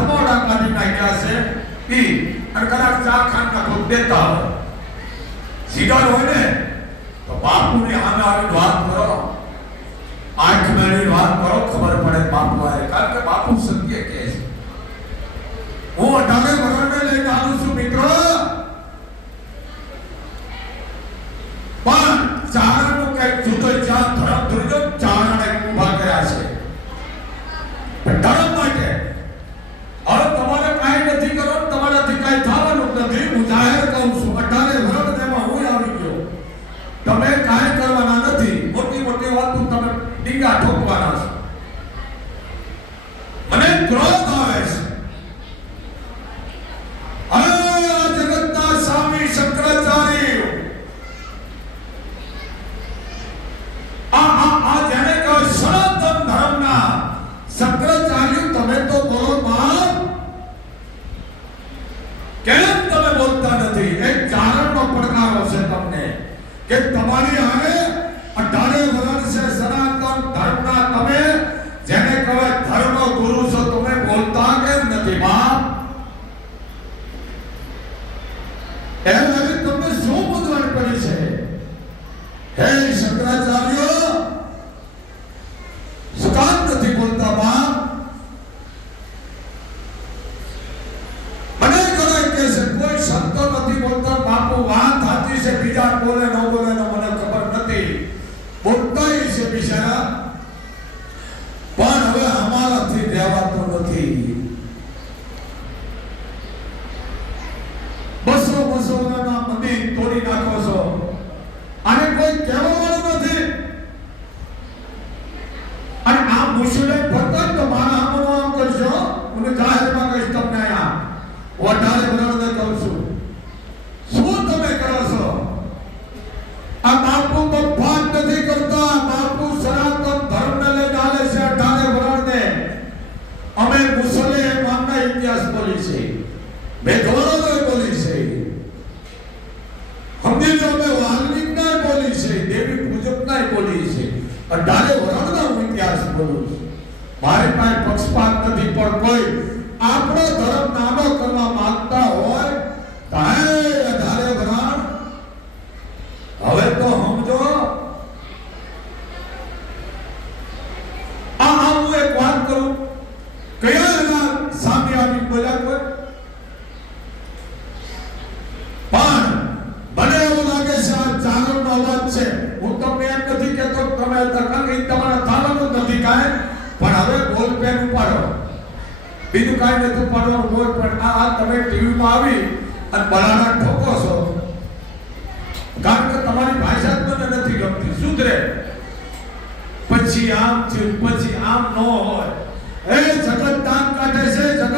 હથમોડા કાઢી નાખ્યા છે ઈ અને કદાચ ચા ખાંડના ખોટ દેતા હોય સીધા હોય ને તો બાપુની સામે આવી વાત કરો, આંખ મેળી વાત કરો, ખબર પડે બાપુ આવે. કારણ કે બાપુ સત્ય કહે છે. હું 18 વર્ષને લઈને આવું છું મિત્રો, પણ ચારણનું કઈક જુદો ચાર ધર્મ ધુરજો ચારણે ઉભા કર્યા છે ધર્મ માટે. હવે તમારે કાંઈ નથી કરવાનું, તમારાથી કાંઈ થવાનું નથી. હું જાહેર કહું છું 18 વર્ષ એમાં હું આવી ગયો. તમે કાંઈ કરવાના નથી. મોટી મોટી વાતો તમે ડીંગા ઠોકવાના છો. મને ક્રોધ આવે છે. આ જગતના સ્વામી શંકરાચાર્ય આ જેને કહેવાય સનાતન ધર્મના શંકરાચાર્ય, તમે તો બોલો બાપ, કેમ તમે બોલતા નથી? એક ચારણનો પડકારો છે તમને કે તમારી આને 18 વર્ષ છે સનાતન ધર્મના તમે જેને કહેવાય ધર્મ ગુરુ છો, તમે બોલતા કેમ નથી બાપ? એમ હવે તમને શું મૂંઝવણ પડી છે? હે શંકરાચાર્ય, શું કામ નથી બોલતા બાપ? મને ઘણા કહે છે કોઈ શબ્દ નથી બોલતા. બાપુ વાત સાચી છે, બીજા બોલે ન બોલે ને મને ખબર નથી, બોલતા છે બિચારા, પણ હવે અમારાથી રહેવાતું નથી. 200 ના મંદિર તોડી નાખો છો અને કોઈ કહેવા વાળું નથી. અને આ મુશ્કેલ ફરતા તો મારા આમ કરશો, હું જાહેરમાં કહીશ તમને. અહીંયા 18 વર્ષને કહું છું, શું તમે કરો છો? આ બાપુ તો વાત નથી કરતા. બાપુ સનાતન ધર્મને લઈને ચાલે છે 18 વર્ષને. અમે મુસલમાનના ઇતિહાસ બોલી છે, મેઘવાળાનો બોલી છે, સમજી લો, અમે વાલ્મીકના બોલી છે, દેવી પૂજકના બોલી છે. 18 વર્ષનો હું ઇતિહાસ બોલું છું. મારી પાસે પક્ષપાત નથી, પણ કોઈ આપણો ધર્મ નાનો કરવા માંગતા હોય તો 18 વર્ષ હવે તો સમજો. હું એક વાત કરું, કયા સામે આવી બોલ્યા કોઈ? પણ મને એવું લાગે છે આ ચારણનો અવાજ છે. હું તમને એમ નથી કહેતો તમે તમારા થવાનું નથી કાંઈ, પણ હવે બોલ પેન ઉપાડો, બીજું કાંઈ નથી ઉપાડવાનું. બોલ પેન આ તમે ટીવીમાં આવી અને બરાબર ઠોકો છો, કારણ કે તમારી ભાષા જ મને નથી ગમતી. સુધરે પછી આમ છે, પછી આમ ન હોય. એ જગત દાન કાઢે છે જગત,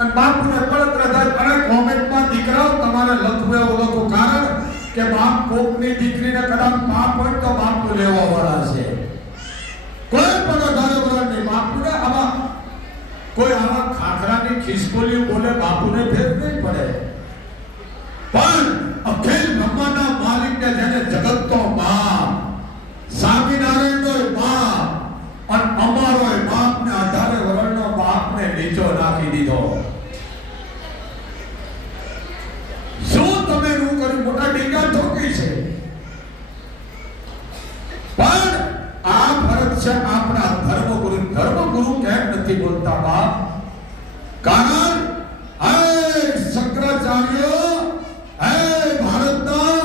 અને બાપુને બળતરા થાય. અને કોમેન્ટમાં દીકરાઓ તમારે લખવું એવું લખો, કારણ કે બાપ કોકની દીકરીને કદાચ પાપ હોય તો બાપુ લેવા વાળા છે. કોઈ પણ 18 વર્ષની બાપુને આવા કોઈ આવા ખાખરાની ખિસકોલી બોલે બાપુને ફેર નહીં પડે. પણ અખિલ બ્રહ્માંડના માલિકને જેને જગતનો બાપ, સ્વામિનારાયણનો બાપ અને અમારો બાપને 18 વર્ષનો બાપને નીચો નાખી દીધો. શું તમે નું કરી મોટા ડીંગા ઠોકી છે? પણ આ ફરક છે આપણા ધર્મગુરુ. ધર્મગુરુ કેમ નથી બોલતા બાપ? કારણ શંકરાચાર્ય ભારતના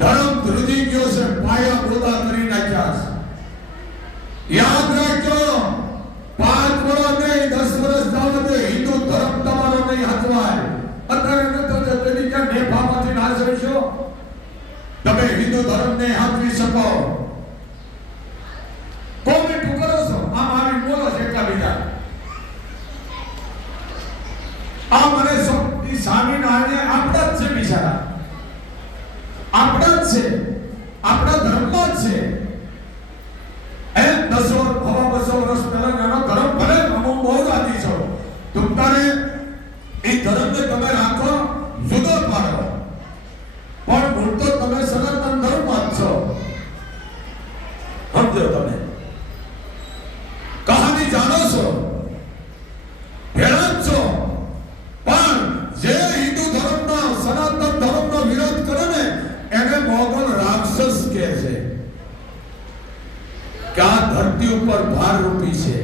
ધર્મ ધ્રુજી ગયો છે, પાયા બોધા કરી નાખ્યા છે. યાદ રાખજો, 5 વર્ષ નહીં 10 વર્ષ જાવ તો હિન્દુ ધર્મ તમારો નહીં હચવાય. અત્યારે નતો જે તેની ક્યાં નેફામાંથી ના જઈશો, તમે હિન્દુ ધર્મને હાથવી શકો. કોમેન્ટ કરો છો, આમ આવી બોલો છે એટલા બીજા. આ મને સ્વામિનારાયણ આપણા જ છે બિચારા, આપણા જ છે, આપણા ધર્મમાં જ છે. એમ 10 વર્ષ પહેલા નાનો ધર્મ ભલે અમુક બહુ રાજી છો, તમારે એ ધર્મને તમે રાખો, જુદો પાડો, પણ મૂળ તો તમે સનાતન ધર્મમાં જ છો. સમજો તમે કહાની જાણો છો? ઉપર ભાર રૂપી છે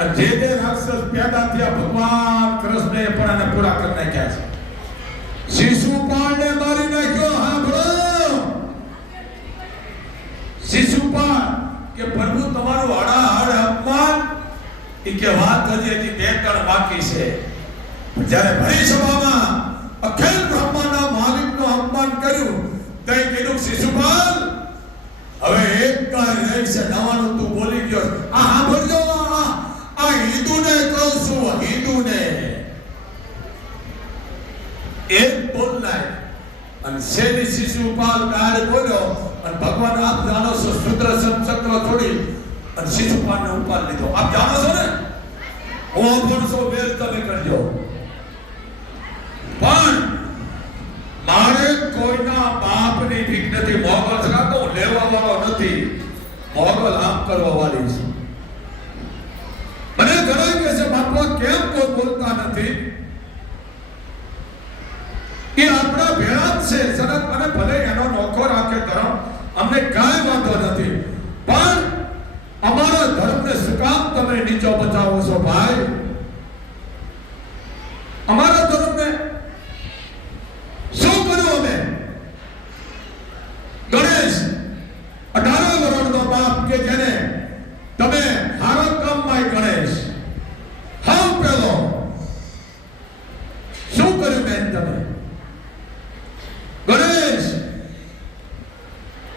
અને જે રાક્ષસ પેદા થયા ભગવાન કૃષ્ણએ પણ એને પૂરા કરી નાખ્યા છે. શિશુપાળને મારી નાખ્યો. સાંભળો શિશુપાળ કે પ્રભુ તમારું હડાહડ અપમાન એ કે વાત હજી બે ત્રણ બાકી છે. જ્યારે ભરી સભામાં અખિલ બ્રહ્માંડના માલિકનું અપમાન કર્યું તો એ કીધું શિશુપાલ હવે એક કાર્ય રહી છે નવાનું તું બોલી ગયો. આ સાંભળજો આ હિન્દુને કહું છું હિન્દુને એક બોલનાય અને શેરી શિશુપાલ ગાળ બોલ્યો અને ભગવાન આપ જાણો છો સુદર્શન ચક્ર છોડી અને શિશુપાલને ઉપાડ લીધો. આપ જાણો છો ને હું પણ સો બેલ તમે કરજો. પણ મારે કોઈના બાપની ભીખ નથી. મોગલ સગાતો લેવા વાળો નથી. મોગલ આમ કરવા વાળી છે. મને ઘણા કહે છે બાપા કેમ કોઈ બોલતા નથી. એ આપણા ભેળા જ છે સનત અને ભલે એનો નોખો રાખે ધર્મ અમને કાંઈ વાંધો નથી. પણ અમારા ધર્મને શું કામ તમે નીચો બચાવો છો ભાઈ. અમારા ધર્મને શું કર્યું અમે. ગણેશ 18 વર્ષનો બાપ કે જેને તમે હારો કામમાં ગણેશ હાવ પેલો શું કર્યું બેન તમે. ગણેશ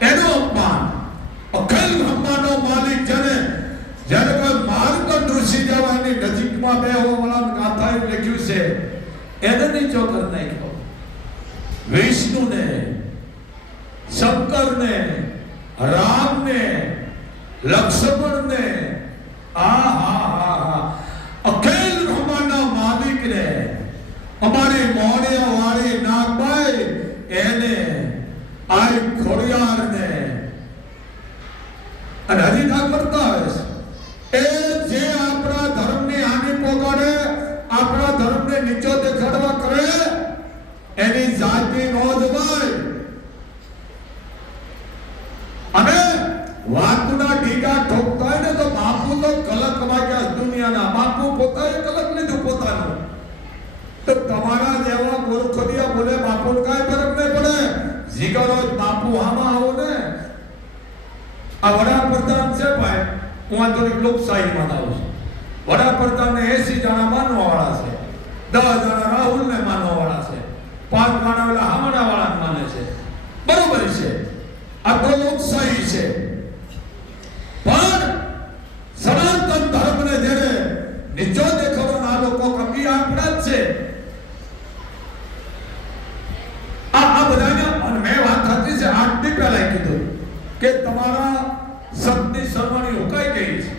એનો અપમાન અખિલ બ્રહ્માંડનો માલિક જેને જ્યારે કોઈ માર્કંડ ઋષિ જવાની નજીકમાં બે હોવાળા ગાથાએ લખ્યું છે એને નીચો કરી નાખ્યો. વિષ્ણુને શંકરને રામને લક્ષ્મણને અખિલ બ્રહ્માંડના માલિકને અમારી મોડિયા વાળી નાગબાઈ એને આઈ ખોડિયારને અને હજી ના કરતા હોય એ જે આપણા ધર્મની હાનિ પોગાડે આપણા ધર્મને નીચો દેખાડવા કરે એની જાતની નોંધ હોય. અને વાતના ઢીકા ઠોકતા હોય ને તો બાપુ તો કલક વાગ્યા દુનિયાના. બાપુ પોતાએ કલક લીધું પોતાનું. તો તમારા જેવા ગોરખોડિયા બોલે બાપુને કાંઈ ફરક નહીં પડે. જીગરો બાપુ આમાં આવો ને. આ વડાપ્રધાન છે ભાઈ હું આ થોડીક લોકશાહીમાં આવું છું. વડાપ્રધાનને 80 જણા માનવા વાળા છે. 10 જણા રાહુલને માનવા વાળા છે. 5 જણા ઓલા હામણા વાળાને માને છે. બરોબર છે. આ તો લોકશાહી છે. પણ સનાતન ધર્મને જ્યારે નીચો દેખાડવાના લોકો કપી આપણા જ છે. આ બધાને અને મેં વાત હતી છે 8 દી પહેલા કીધું કે તમારા શબ્દની સરવાણી હુકાઈ ગઈ છે.